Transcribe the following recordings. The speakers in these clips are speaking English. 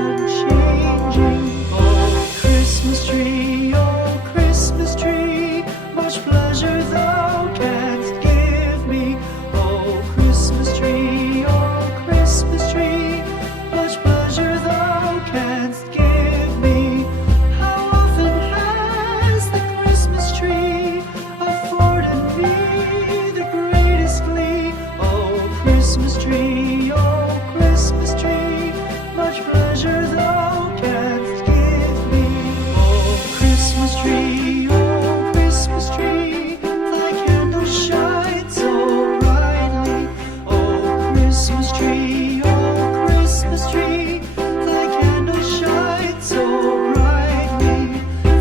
unchanging. Oh, Christmas tree, much pleasure thou canst give me. Oh, Christmas tree, much pleasure thou canst give me. How often has the Christmas tree afforded me the greatest glee? Oh, Christmas tree, much pleasure thou canst give me. Oh, Christmas tree, thy candles shine so brightly. Oh, Christmas tree, thy candles shine so brightly.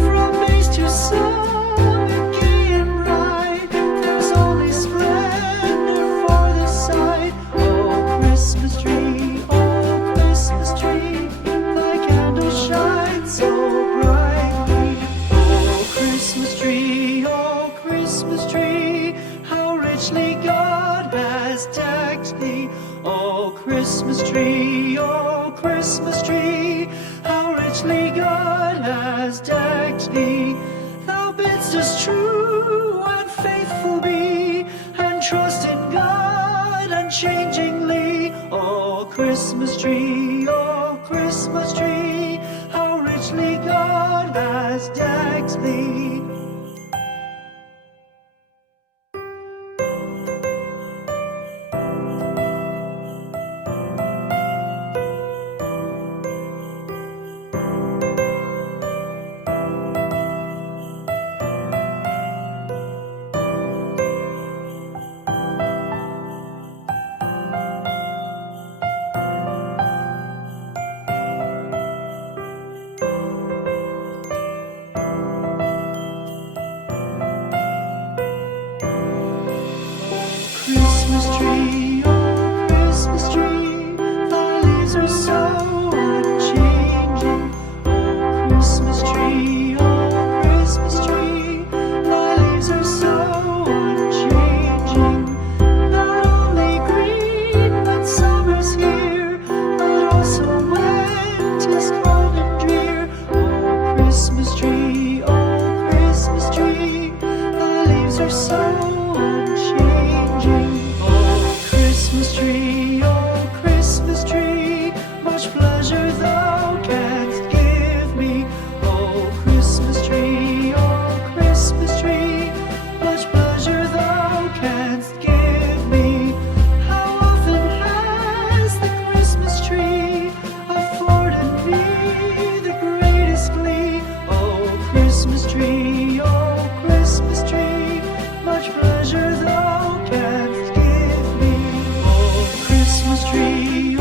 From base to summit, gay and bright, there's only splendor for the sight. Oh, Christmas tree, thy candles shine so brightly. Oh, Christmas tree, how richly God has decked thee. Oh, Christmas tree, how richly God has decked thee. Thou bidst us true and faithful be, and trust in God unchangingly. Oh, Christmas tree, how richly God has decked thee. Christmas tree, thy leaves are so unchanging. Oh, Christmas tree, thy leaves are so unchanging. Not only green when summer's here, but also when 'tis cold and drear. Oh, Christmas tree, thy leaves are so unchanging. Oh, Christmas tree, much pleasure thou canst give me. Oh, Christmas tree, much pleasure thou canst give me. How often has the Christmas tree afforded me the greatest glee? Oh, Christmas tree, much pleasure thou canst give me. Oh, Christmas tree,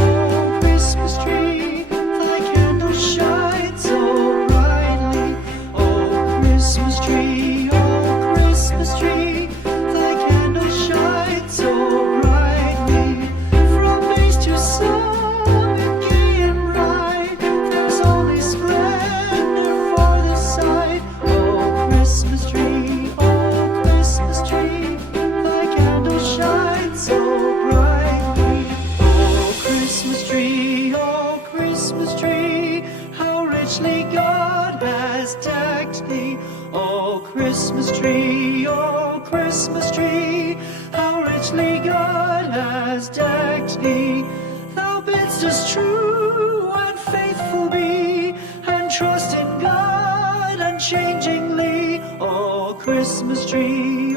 thy candles shine so brightly. Oh, Christmas tree, thy candles shine so brightly. From base to summit, gay and bright, there's only splendor for the sight. Oh, Christmas tree, thy candles shine so brightly. Oh, Christmas tree, how richly God has decked thee. Oh, Christmas tree, how richly God has decked thee. Thou bidst us true and faithful be, and trust in God unchangingly. Oh, Christmas tree,